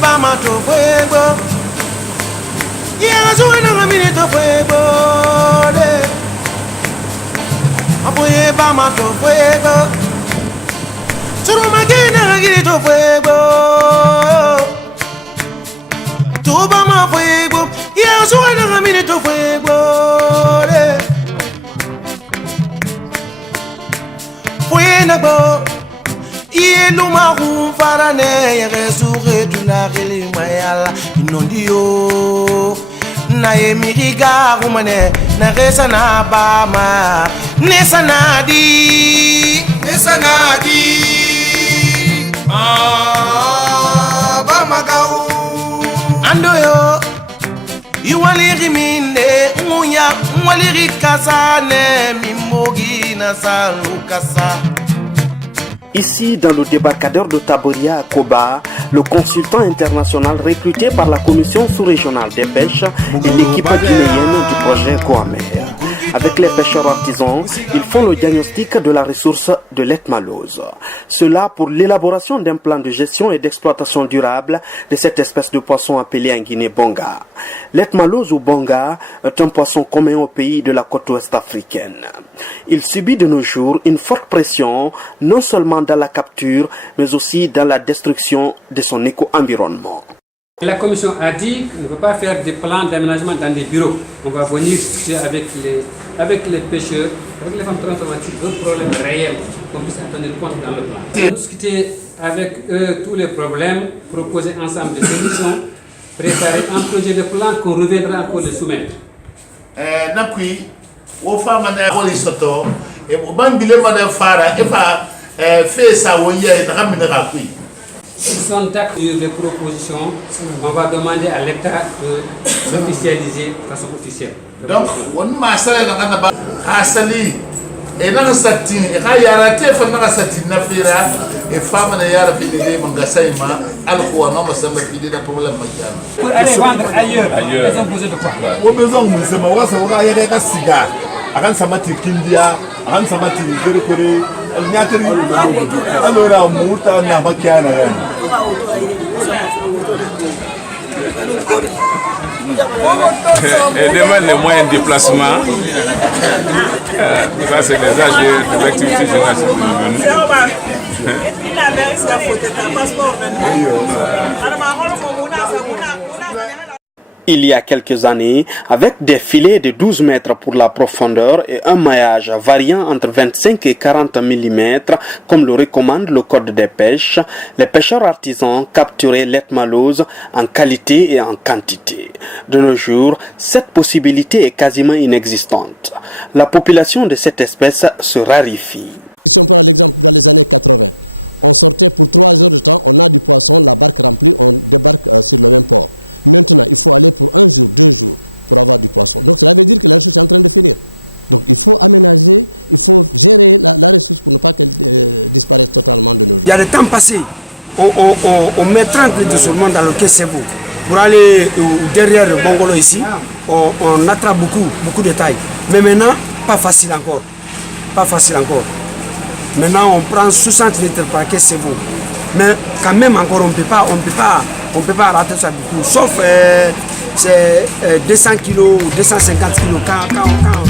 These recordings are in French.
bama to fuego. Yeah, suena a mí to fuego. Apoye bama to fuego. Solo máquina que to fuego. Tu bama fuego. Yeah, suena a mí to fuego. Fuego. Iluma farane resure du la reli mayala inondio na emiriga rumane na resana bama nesanadi bama gau andoyo iwaliri minde munya mwaliri kasane mimogi na salukasa. Ici, dans le débarcadère de Taboria à Koba, le consultant international recruté par la Commission sous-régionale des pêches et l'équipe guinéenne du projet Goamer. Avec les pêcheurs artisans, ils font le diagnostic de la ressource de l'Etmalose. Cela pour l'élaboration d'un plan de gestion et d'exploitation durable de cette espèce de poisson appelée en Guinée bonga. L'Etmalose ou bonga est un poisson commun au pays de la côte ouest africaine. Il subit de nos jours une forte pression, non seulement dans la capture, mais aussi dans la destruction de son éco-environnement. La commission a dit qu'on ne peut pas faire des plans d'aménagement dans les bureaux. On va venir discuter avec les pêcheurs, avec les femmes transformatrices, d'autres problèmes réels qu'on puisse en tenir compte dans le plan. Discuter avec eux tous les problèmes, proposer ensemble des solutions, préparer un projet de plan qu'on reviendra encore les soumettre. Ils sont d'accord sur les propositions. On va demander à l'État de l'officialiser de façon officielle. Donc, on m'a salé dans la base. Hasali, et dans la satine, et quand il y a la tête, on a la satine, et femme, il y a la fille de Mangasaïma, alors on a semblé filer d'un problème. Pour aller vendre ailleurs, ils ont besoin de quoi? Au besoin, c'est ma voix, ça va y avoir un cigare. Akan samati Kindia, akan samati Kore, nyateri. Alors, muta na makiana. Et demande les moyens de déplacement. Ça, c'est les âges de l'activité générale. Il y a quelques années, avec des filets de 12 mètres pour la profondeur et un maillage variant entre 25 et 40 mm, comme le recommande le code des pêches, les pêcheurs artisans capturaient l'Etmalose en qualité et en quantité. De nos jours, cette possibilité est quasiment inexistante. La population de cette espèce se raréfie. Si on prend l'exemple dans les années 80, on sortait pour 3 heures de temps, on a du poisson, la barque remplie, on débarque sur le même port. Maintenant, il faut aller pour 1 jour, 2 jours pour avoir du poisson. Donc cela veut dire que la ressource est en train de finir. Donc il faut aménager, il faut gérer la ressource pour ne pas qu'elle disparaisse totalement de nos jours. Il y a le temps passé, on met 30 litres de saumon dans le Kessebo. Pour aller derrière le Bongolo ici, on attrape beaucoup de taille. Mais maintenant, pas facile encore. Pas facile encore. Maintenant, on prend 60 litres par Kessebo. Mais quand même encore, on peut pas rater ça beaucoup. Sauf c'est 200 kg ou 250 kg quand on pêche.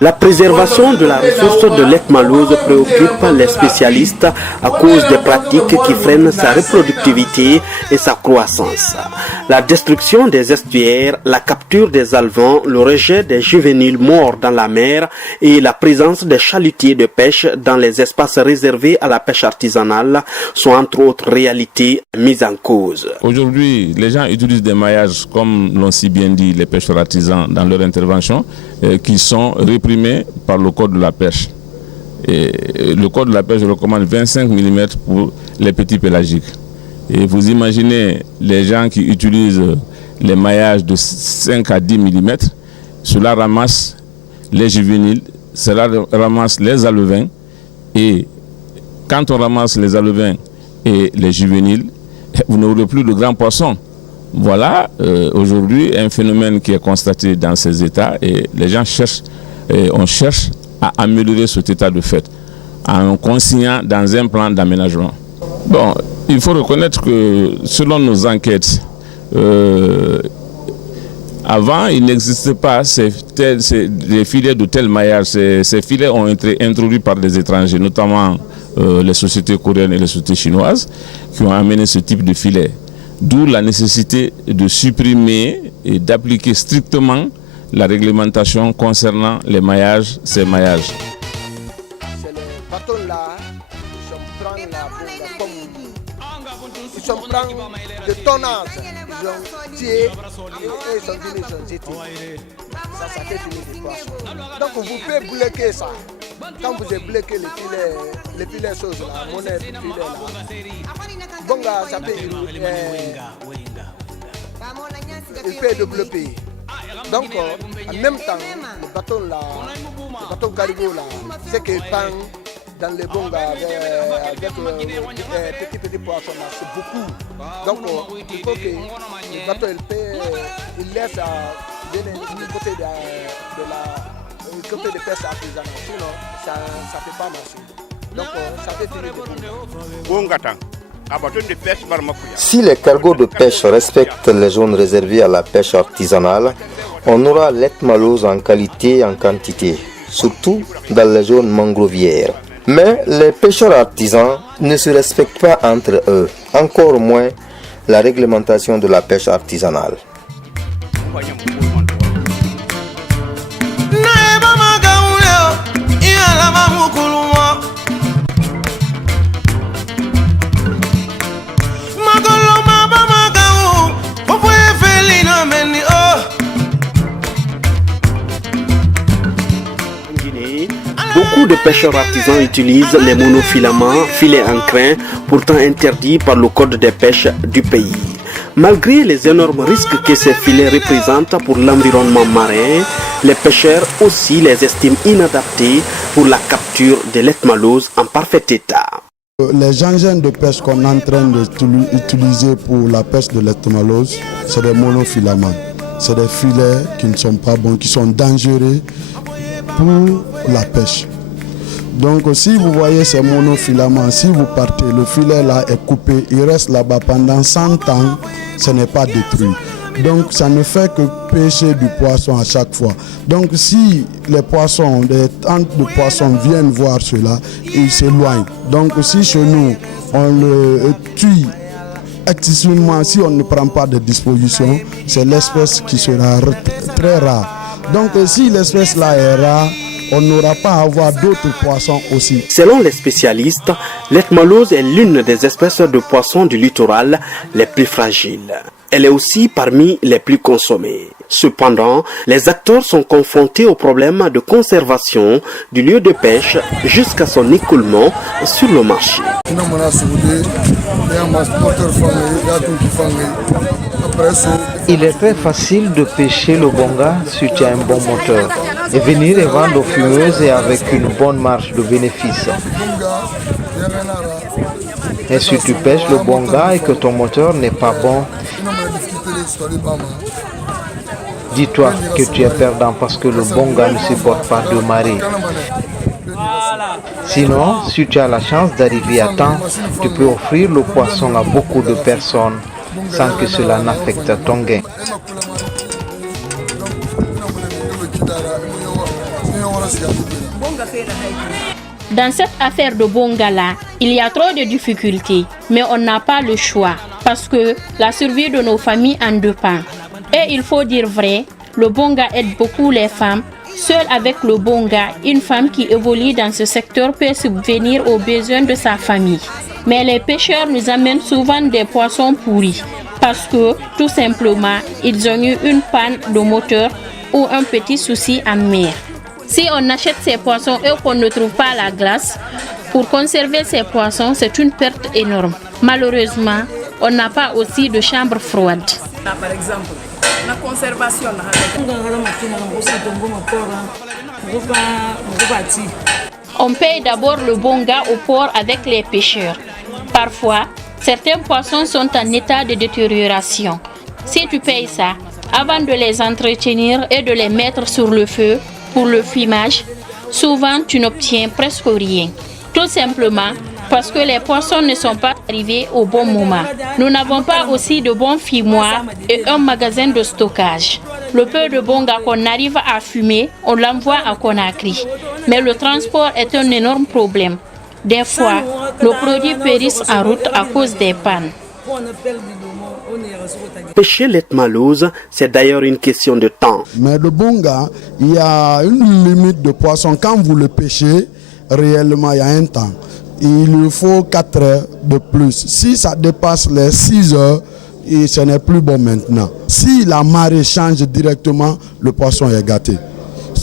La préservation de la ressource de l'Etmalose préoccupe les spécialistes à cause des pratiques qui freinent sa reproductivité et sa croissance. La destruction des estuaires, la capture des alevins, le rejet des juvéniles morts dans la mer et la présence des chalutiers de pêche dans les espaces réservés à la pêche artisanale sont entre autres réalités mises en cause. Aujourd'hui, les gens utilisent des maillages, comme l'ont si bien dit les pêcheurs artisans dans leur intervention, qui sont réprimés par le code de la pêche. Et le code de la pêche recommande 25 mm pour les petits pélagiques. Et vous imaginez les gens qui utilisent les maillages de 5 à 10 mm, cela ramasse les juvéniles, cela ramasse les alevins. Et quand on ramasse les alevins et les juvéniles, vous n'aurez plus de grands poissons. Voilà aujourd'hui un phénomène qui est constaté dans ces États et les gens on cherche à améliorer cet état de fait en consignant dans un plan d'aménagement. Bon, il faut reconnaître que selon nos enquêtes, avant, il n'existait pas des filets de tel maillage. Ces filets ont été introduits par des étrangers, notamment les sociétés coréennes et les sociétés chinoises, qui ont amené ce type de filet. D'où la nécessité de supprimer et d'appliquer strictement la réglementation concernant les maillages, ces maillages. C'est les bâtons-là qui sont prennent la bonga comme... Ils sont pris de tonnage, ils ont tiré et ils sont venus, ils ont jeté. Ça fait finir des poissons. Donc vous pouvez bloquer ça. Quand vous avez bloqué les filets choses là, monnaie filet là, bonga ça peut il peut développer. Donc en même temps, les bâtons là, les bâtons caribou là, c'est qu'ils prennent dans les bongas avec petits poissons là, c'est beaucoup. Donc il faut que les bateaux ils laissent venir du côté côté de pêche artisanale, sinon ça ne peut pas marcher. Donc ça fait finir les bongas. Si les cargos de pêche respectent les zones réservées à la pêche artisanale, on aura l'ethmalose en qualité et en quantité, surtout dans les zones mangrovières. Mais les pêcheurs artisans ne se respectent pas entre eux, encore moins la réglementation de la pêche artisanale. Beaucoup de pêcheurs artisans utilisent les monofilaments, filets en crin, pourtant interdits par le code des pêches du pays. Malgré les énormes risques que ces filets représentent pour l'environnement marin, les pêcheurs aussi les estiment inadaptés pour la capture de l'ethmalose en parfait état. Les engins de pêche qu'on est en train d'utiliser pour la pêche de l'ethmalose, c'est des monofilaments. C'est des filets qui ne sont pas bons, qui sont dangereux pour la pêche. Donc si vous voyez ces monofilaments, si vous partez, le filet là est coupé, il reste là-bas pendant 100 ans, ce n'est pas détruit. Donc ça ne fait que pêcher du poisson à chaque fois. Donc si les poissons, des tentes de poissons viennent voir cela, ils s'éloignent. Donc si chez nous, on le tue excessivement, si on ne prend pas de dispositions, c'est l'espèce qui sera très rare. Donc si l'espèce là est rare, on n'aura pas à avoir d'autres poissons aussi. Selon les spécialistes, l'ethmalose est l'une des espèces de poissons du littoral les plus fragiles. Elle est aussi parmi les plus consommées. Cependant, les acteurs sont confrontés au problème de conservation du lieu de pêche jusqu'à son écoulement sur le marché. Il est très facile de pêcher le bonga si tu as un bon moteur et venir et vendre aux fumeuses et avec une bonne marge de bénéfice. Et si tu pêches le bonga et que ton moteur n'est pas bon, dis-toi que tu es perdant parce que le bonga ne supporte pas de marée. Sinon, si tu as la chance d'arriver à temps, tu peux offrir le poisson à beaucoup de personnes sans que cela n'affecte ton gain. Dans cette affaire de bonga-là, il y a trop de difficultés, mais on n'a pas le choix parce que la survie de nos familles en dépend. Et il faut dire vrai, le bonga aide beaucoup les femmes. Seule avec le bonga, une femme qui évolue dans ce secteur peut subvenir aux besoins de sa famille. Mais les pêcheurs nous amènent souvent des poissons pourris parce que, tout simplement, ils ont eu une panne de moteur ou un petit souci en mer. Si on achète ces poissons et qu'on ne trouve pas la glace, pour conserver ces poissons, c'est une perte énorme. Malheureusement, on n'a pas aussi de chambre froide. Par exemple, la conservation. On paye d'abord le bonga au port avec les pêcheurs. Parfois, Certains poissons sont en état de détérioration. Si tu payes ça, avant de les entretenir et de les mettre sur le feu pour le fumage, souvent tu n'obtiens presque rien. Tout simplement parce que les poissons ne sont pas arrivés au bon moment. Nous n'avons pas aussi de bons fumoirs et un magasin de stockage. Le peu de bonga qu'on arrive à fumer, on l'envoie à Conakry. Mais le transport est un énorme problème. Des fois, nos produits périssent en route à cause des pannes. Pêcher l'Etmalouse, c'est d'ailleurs une question de temps. Mais le bonga, il y a une limite de poisson. Quand vous le pêchez, réellement, il y a un temps. Il lui faut 4 heures de plus. Si ça dépasse les 6 heures, et ce n'est plus bon maintenant. Si la marée change directement, le poisson est gâté.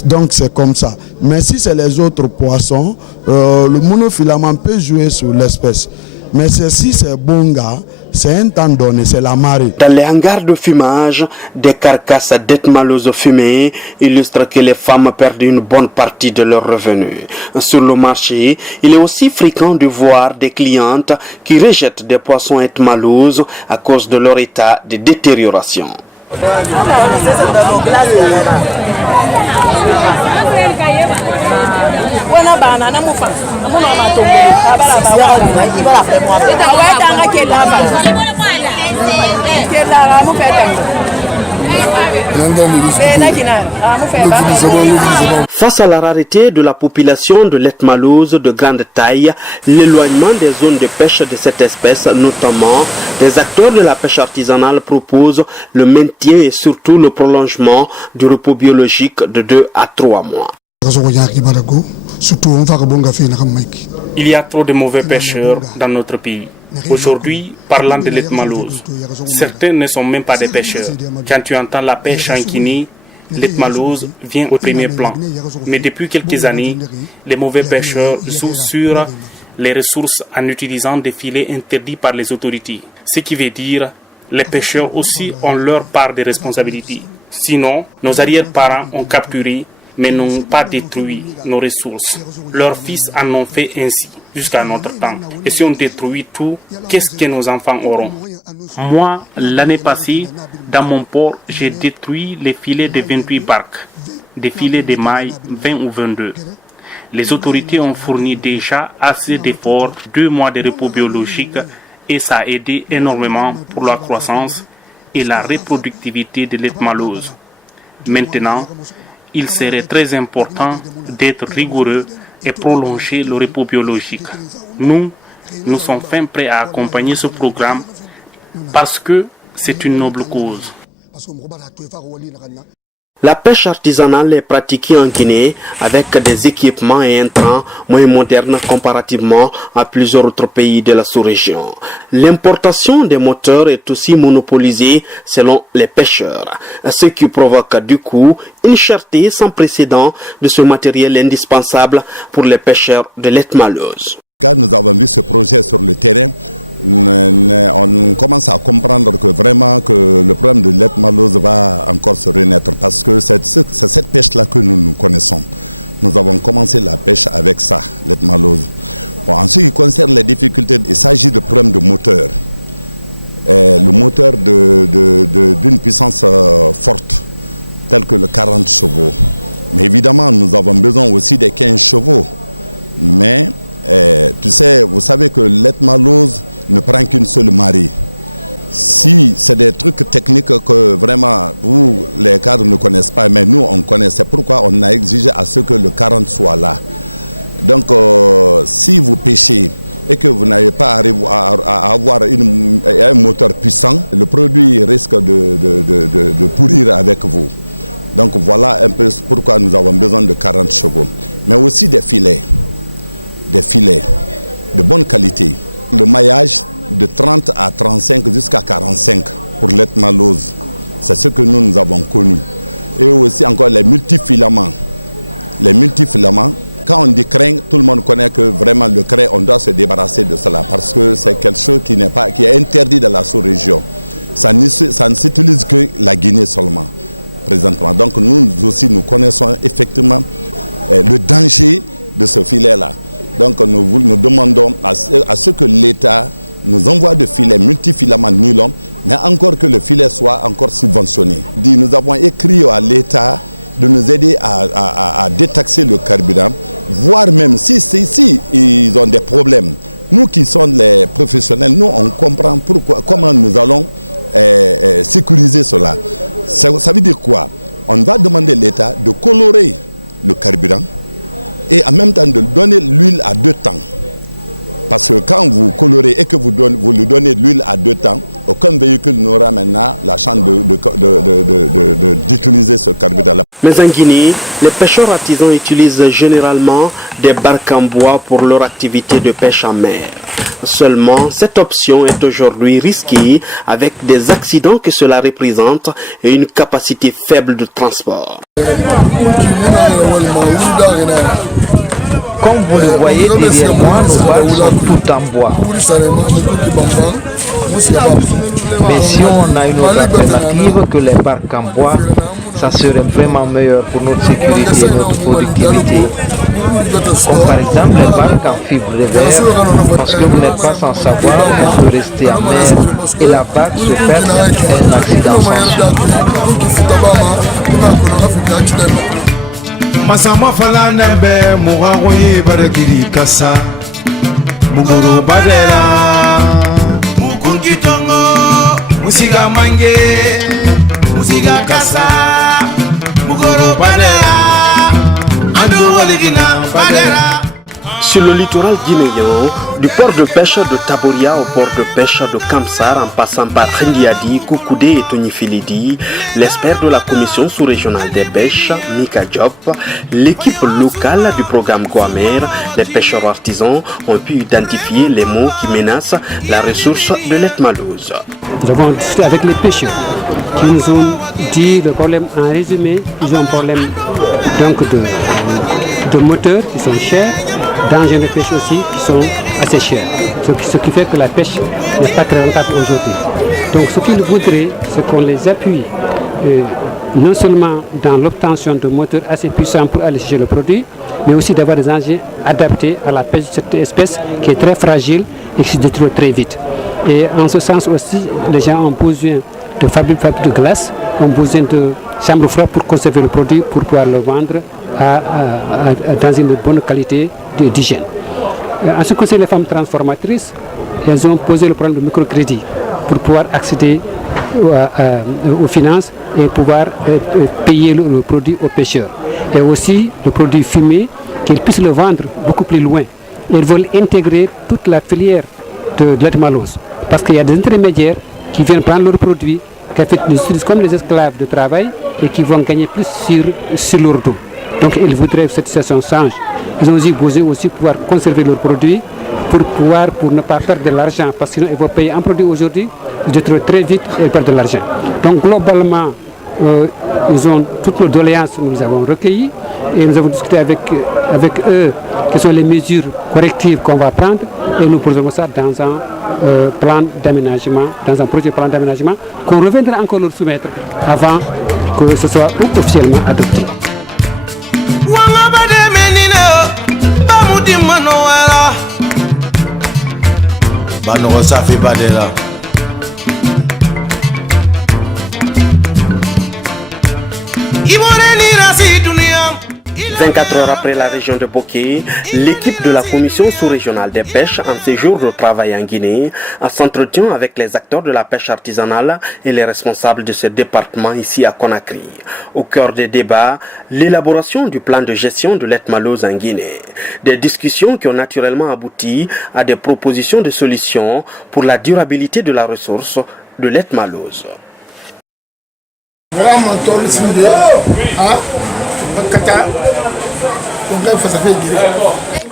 Donc c'est comme ça. Mais si c'est les autres poissons, le monofilament peut jouer sur l'espèce. Mais si c'est bonga, c'est un temps donné, c'est la marée. Dans les hangars de fumage, des carcasses d'Etmalouse fumées illustrent que les femmes perdent une bonne partie de leurs revenus. Sur le marché, il est aussi fréquent de voir des clientes qui rejettent des poissons Etmalouse à cause de leur état de détérioration. Face à la rareté de la population de l'Etmalouse de grande taille, l'éloignement des zones de pêche de cette espèce, notamment des acteurs de la pêche artisanale, proposent le maintien et surtout le prolongement du repos biologique de 2 à 3 mois. Il y a trop de mauvais pêcheurs dans notre pays. Aujourd'hui, parlant de l'Etmalouse, certains ne sont même pas des pêcheurs. Quand tu entends la pêche en Guinée, l'Etmalouse vient au premier plan. Mais depuis quelques années, les mauvais pêcheurs jouent sur les ressources en utilisant des filets interdits par les autorités. Ce qui veut dire les pêcheurs aussi ont leur part de responsabilité. Sinon, nos arrière-parents ont capturé mais n'ont pas détruit nos ressources. Leurs fils en ont fait ainsi jusqu'à notre temps. Et si on détruit tout, qu'est-ce que nos enfants auront? Moi, l'année passée, dans mon port, j'ai détruit les filets de 28 barques, des filets de mailles 20 ou 22. Les autorités ont fourni déjà assez d'efforts, 2 mois de repos biologique, et ça a aidé énormément pour la croissance et la reproductivité de l'Etmalouse. Maintenant, il serait très important d'être rigoureux et prolonger le repos biologique. Nous sommes fin prêts à accompagner ce programme parce que c'est une noble cause. La pêche artisanale est pratiquée en Guinée avec des équipements et intrants moins modernes comparativement à plusieurs autres pays de la sous-région. L'importation des moteurs est aussi monopolisée selon les pêcheurs, ce qui provoque du coup une cherté sans précédent de ce matériel indispensable pour les pêcheurs de l'Etmalouse. Quand nous avons vu ce projet sur le terrain, on commence à comprendre que vraiment que le problème de l'Etmalouse va encore se renaître parce que c'est cette pêche-là que nous connaissons. Nous avons commencé la pêche avec ça, l'Etmalouse. Bon, en ce qui concerne les difficultés, il s'agit de problèmes de moteur. Le moteur d'une puissance forte, tel que le 40 chevaux. Mais évidemment, nous avons besoin aussi des 15 chevaux. Mais vous savez que l'Etmalouse ne prend qu'une seule marée. Si c'est des trucs techniques que vraiment vous, les cadres, ne connaissent pas, mais nous, on connaît, c'est pourquoi on a exigé à ce que le 40 soit là. Donc, si vous pêchez et que vous n'avez pas à avoir un moteur puissant, le produit risque de pourrir avec vous. Donc, voilà un peu pourquoi nous avons besoin de 40 chevaux. Mais aussi des filets de bonne qualité. Le maillage de 30 à 35 jusqu'à 45 pour l'Etmalouse. C'est ce que nous avons connu. Et aussi encore les multifilaments. Les multifilaments, quand on dit crin, tout le monde connaît que vraiment le crin, on doit se débarrasser de cela parce que c'est quelque chose qui est interdit dans la sous-région. Ça ne s'utilise que la Guinée seulement, présentement. Donc nous aussi, nous connaissons effectivement le danger de ce filet-là. Donc nous demandons à ce que l'État nous envoie des filets multifilaments nylon, mais encore que le filet soit encore subventionné. Nous avons écrit à l'État de nous aider à détaxer le carburant, voire même si ils ont des problèmes. Nous qui sommes les professionnels, nous on comprend comment nous allons sécuriser cela. Ça veut dire quoi? On va demander à l'État de colorer le carburant et en même temps de donner l'huile à 2 temps. Parce que quand vous colorez et que vous lui donnez de l'huile à 2 temps, aucun véhicule n'aura maintenant la chance d'utiliser ce carburant-là. Mais en Guinée, les pêcheurs artisans utilisent généralement des barques en bois pour leur activité de pêche en mer. Seulement, cette option est aujourd'hui risquée avec des accidents que cela représente et une capacité faible de transport. Comme vous le voyez derrière moi, nos barques sont toutes en bois. Mais si on a une autre alternative que les barques en bois, ça serait vraiment meilleur pour notre sécurité et notre productivité. Comme par exemple les barques en fibre de verre, parce que vous n'êtes pas sans savoir qu'on peut rester en mer et la barque se perd et un accident s'ensuit. Masama fala nambe mugangoye barakiri kasa munguru badera munkunkitungu musiga mange munguru kasa munguru badera ando waligina badera. Sur le littoral guinéen, du port de pêche de Taboria au port de pêche de Kamsar en passant par Khendiadi, Koukoudé et Tonifilidi, l'expert de la commission sous-régionale des pêches, Mika Diop, l'équipe locale du programme Guamer, les pêcheurs artisans ont pu identifier les maux qui menacent la ressource de l'Etmalouse. Nous avons discuté avec les pêcheurs qui nous ont dit le problème en résumé, ils ont un problème donc de moteurs qui sont chers, d'engins de pêche aussi qui sont assez chers. Ce qui fait que la pêche n'est pas très rentable aujourd'hui. Donc ce qu'ils voudraient, c'est qu'on les appuie non seulement dans l'obtention de moteurs assez puissants pour aller chercher le produit, mais aussi d'avoir des engins adaptés à la pêche de cette espèce qui est très fragile et qui se détruit très vite. Et en ce sens aussi, les gens ont besoin de fabriques de glace, ont besoin de chambres froides pour conserver le produit, pour pouvoir le vendre dans une bonne qualité d'hygiène. En ce qui concerne les femmes transformatrices, elles ont posé le problème de microcrédit pour pouvoir accéder aux finances et pouvoir payer le produit aux pêcheurs. Et aussi le produit fumé, qu'ils puissent le vendre beaucoup plus loin. Ils veulent intégrer toute la filière de l'Etmalouse. Parce qu'il y a des intermédiaires qui viennent prendre leurs produits, qui utilisent comme les esclaves de travail et qui vont gagner plus sur leur dos. Donc ils voudraient que cette situation change. Ils ont aussi pouvoir conserver leurs produits pour ne pas perdre de l'argent, parce que sinon ils vont payer un produit aujourd'hui, ils détruisent très vite et ils perdent de l'argent. Donc globalement, ils ont toutes nos doléances, nous les avons recueillies et nous avons discuté avec eux quelles sont les mesures correctives qu'on va prendre et nous posons ça dans un plan d'aménagement, dans un projet de plan d'aménagement qu'on reviendra encore leur soumettre avant que ce soit officiellement adopté. Banogo Safi Badela. 24 heures après la région de Boké, l'équipe de la commission sous-régionale des pêches en séjour de travail en Guinée s'entretient avec les acteurs de la pêche artisanale et les responsables de ce département ici à Conakry. Au cœur des débats, l'élaboration du plan de gestion de l'Etmalouse en Guinée. Des discussions qui ont naturellement abouti à des propositions de solutions pour la durabilité de la ressource de l'Etmalouse.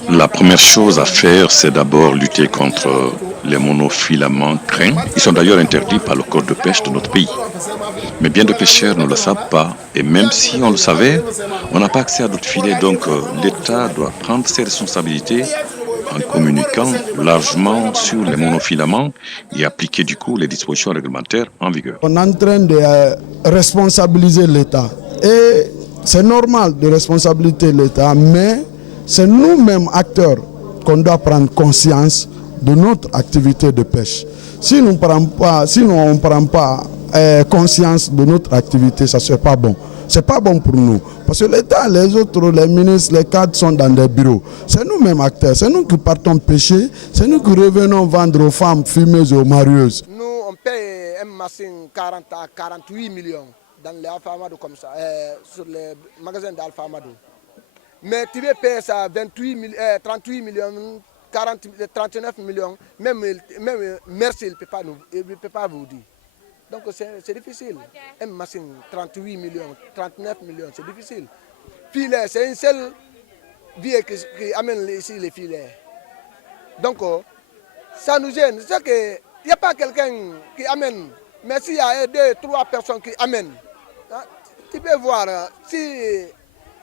La première chose à faire, c'est d'abord lutter contre les monofilaments crins. Ils sont d'ailleurs interdits par le code de pêche de notre pays. Mais bien de pêcheurs ne le savent pas. Et même si on le savait, on n'a pas accès à d'autres filets. Donc l'État doit prendre ses responsabilités en communiquant largement sur les monofilaments et appliquer du coup les dispositions réglementaires en vigueur. On est en train de responsabiliser l'État. Et c'est normal de responsabiliser l'État, mais c'est nous-mêmes acteurs qu'on doit prendre conscience de notre activité de pêche. Si nous ne prenons pas conscience de notre activité, ça ne serait pas bon. Ce n'est pas bon pour nous. Parce que l'État, les autres, les ministres, les cadres sont dans des bureaux. C'est nous-mêmes acteurs. C'est nous qui partons pêcher. C'est nous qui revenons vendre aux femmes fumeuses et aux marieuses. Nous, on paye un machine 40 à 48 millions dans les Alpha Amadou comme ça, sur les magasins d'Alpha Amadou. Mais tu veux payer ça 38 millions, 39 millions, même merci, il ne peut pas vous dire. Donc c'est difficile. Une machine, 38 millions, 39 millions, c'est difficile. Filet, c'est une seule vie qui amène ici les filets. Donc ça nous gêne. C'est qu'il n'y a pas quelqu'un qui amène, mais s'il y a 2, 3 personnes qui amènent, tu peux voir, si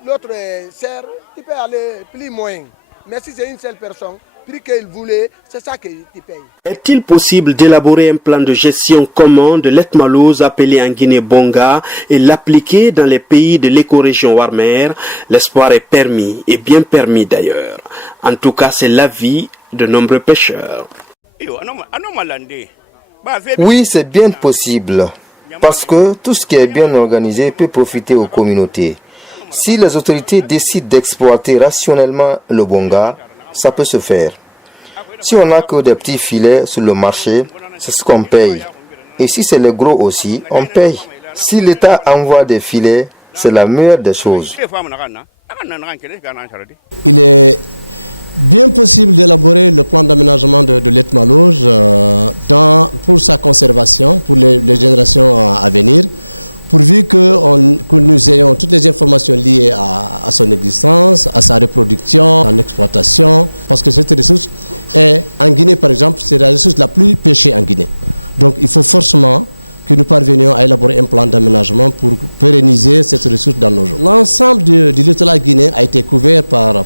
l'autre sert, tu peux aller plus loin. Mais si c'est une seule personne, prix qu'il voulait, c'est ça que tu payes. Est-il possible d'élaborer un plan de gestion commun de l'Etmaloz appelé en Guinée Bonga et l'appliquer dans les pays de l'écorégion Warmer? L'espoir est permis, et bien permis d'ailleurs. En tout cas, c'est l'avis de nombreux pêcheurs. Oui, c'est bien possible. Parce que tout ce qui est bien organisé peut profiter aux communautés. Si les autorités décident d'exploiter rationnellement le bonga, ça peut se faire. Si on n'a que des petits filets sur le marché, c'est ce qu'on paye. Et si c'est le gros aussi, on paye. Si l'État envoie des filets, c'est la meilleure des choses. Il est bien possible d'élaborer le plan d'aménagement de l'Etmaloz pour sa conservation, pour les générations à venir, pourvu que nous ayons toutes les informations liées à son existence, à sa reproduction, à l'exploitation, parce que cette ressource est, en Guinée par exemple, c'est la ressource la plus pêchée en Guinée. Donc il faut forcément que nous parvenions à élaborer un plan d'aménagement pour pérenniser cette ressource dans nos eaux. L'ensemble du littoral guinéen a été couvert par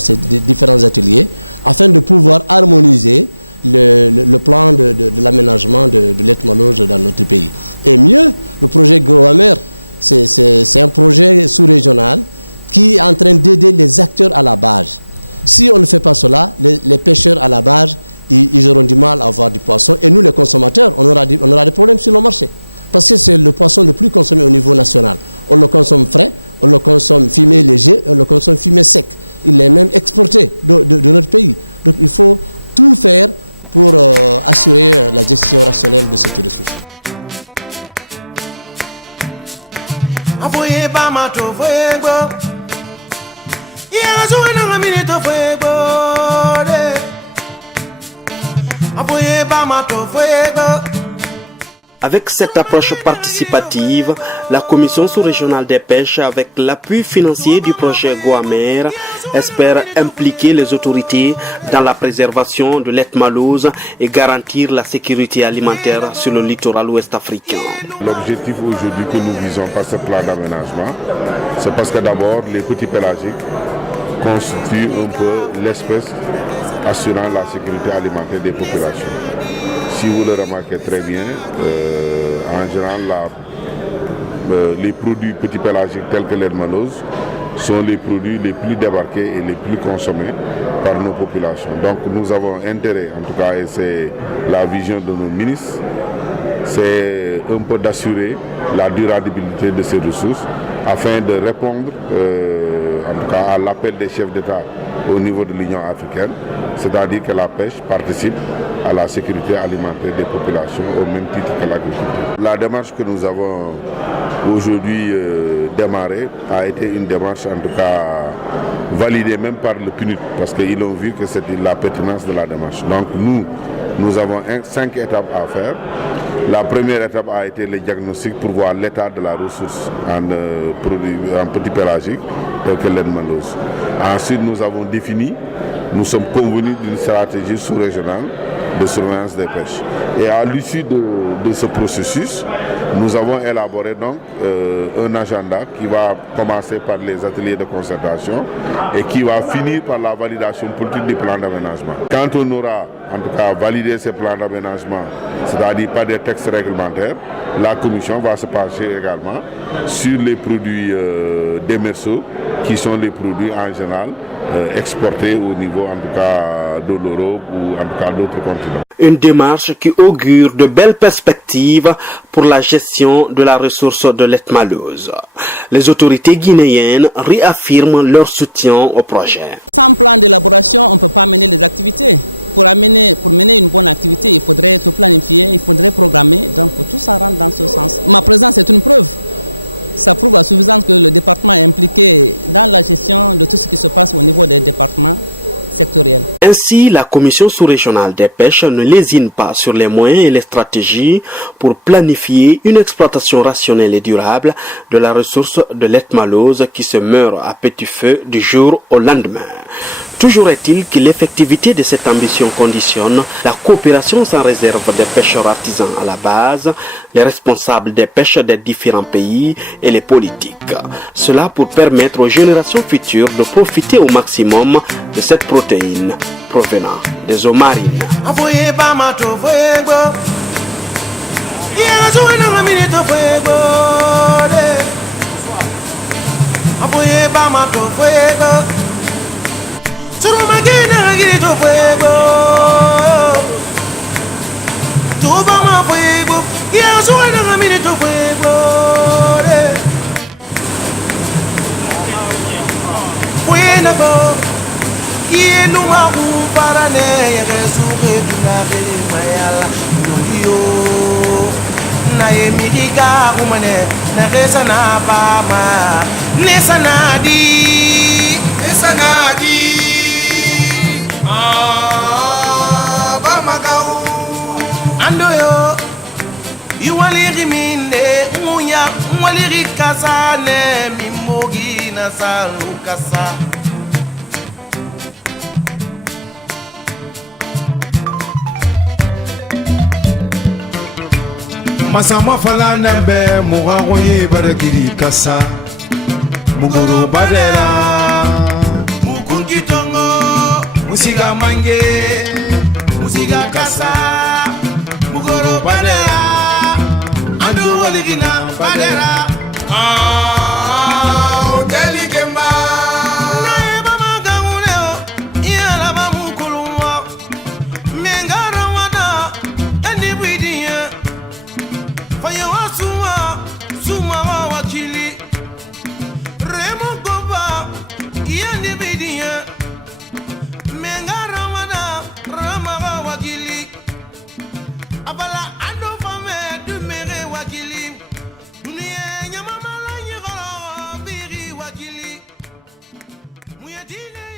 ces différents ateliers afin de pouvoir harmoniser le plan de l'aménagement de l'Etmaloz dans notre pays. Et mieux, le projet Groamer, c'est un projet sous-régional qui est en train d'aider les acteurs à la base. Si on ne fait pas cela, les pêcheurs à la base, ils auront du mal à avoir du poisson. Et nous, les consommateurs, on aura des problèmes sur le marché. Parce que c'est le poisson le plus consommé au niveau national. On le consomme frais, on le consomme fumé léger, on le consomme fumé sec. Il est même exporté de notre pays. Donc il faut tout faire pour assurer la gestion rationnelle de cette ressource. Avec cette approche participative, la Commission sous-régionale des pêches, avec l'appui financier du projet Groamer, espère impliquer les autorités dans la préservation de l'Etmaloz et garantir la sécurité alimentaire sur le littoral ouest africain. L'objectif aujourd'hui que nous visons par ce plan d'aménagement, c'est parce que d'abord les petits pélagiques constituent un peu l'espèce assurant la sécurité alimentaire des populations. Si vous le remarquez très bien, en général, les produits petits pélagiques tels que l'Etmaloz sont les produits les plus débarqués et les plus consommés par nos populations. Donc nous avons intérêt, en tout cas, et c'est la vision de nos ministres, c'est un peu d'assurer la durabilité de ces ressources afin de répondre en tout cas à l'appel des chefs d'État au niveau de l'Union africaine, c'est-à-dire que la pêche participe à la sécurité alimentaire des populations au même titre que l'agriculture. La démarche que nous avons aujourd'hui démarrée a été une démarche en tout cas validée même par le PNUD parce qu'ils ont vu que c'était la pertinence de la démarche. Donc nous avons 5 étapes à faire. La première étape a été le diagnostic pour voir l'état de la ressource en petit pélagique tel que l'Etmaloz. Ensuite, nous avons défini, nous sommes convenus d'une stratégie sous-régionale de surveillance des pêches. Et à l'issue de ce processus, nous avons élaboré donc un agenda qui va commencer par les ateliers de concertation et qui va finir par la validation politique du plan d'aménagement. Quand on aura en tout cas validé ces plans d'aménagement, c'est-à-dire par des textes réglementaires, la Commission va se pencher également sur les produits démersaux qui sont les produits en général exporter au niveau en tout cas de l'Europe ou en tout cas d'autres continents. Une démarche qui augure de belles perspectives pour la gestion de la ressource de l'Etmaloz. Les autorités guinéennes réaffirment leur soutien au projet. Sans plan d'élaboration, on ne peut pas mener les activités. Pour mener une bonne activité, il faudrait tout planifier, il faudrait programmer. Donc tout ça rentre dans ce sens. Ma présence est une preuve. Ça prouve à suffisance que le département est impliqué dans la gestion de tout ce qui se passe au niveau des départements sectoriels. Ainsi, la Commission sous-régionale des pêches ne lésine pas sur les moyens et les stratégies pour planifier une exploitation rationnelle et durable de la ressource de l'Etmaloz qui se meurt à petit feu du jour au lendemain. Toujours est-il que l'effectivité de cette ambition conditionne la coopération sans réserve des pêcheurs artisans à la base, les responsables des pêches des différents pays et les politiques. Cela pour permettre aux générations futures de profiter au maximum de cette protéine provenant des eaux marines. Andoyo, iwaliri minde, munya, mwaliri kasane, mimogi na salukasa. Masama falana mbe mugangoye barakiri kasa munguru badera mungunkitungu musiga mange munguru kasa munguru badera ando waligina badera Dine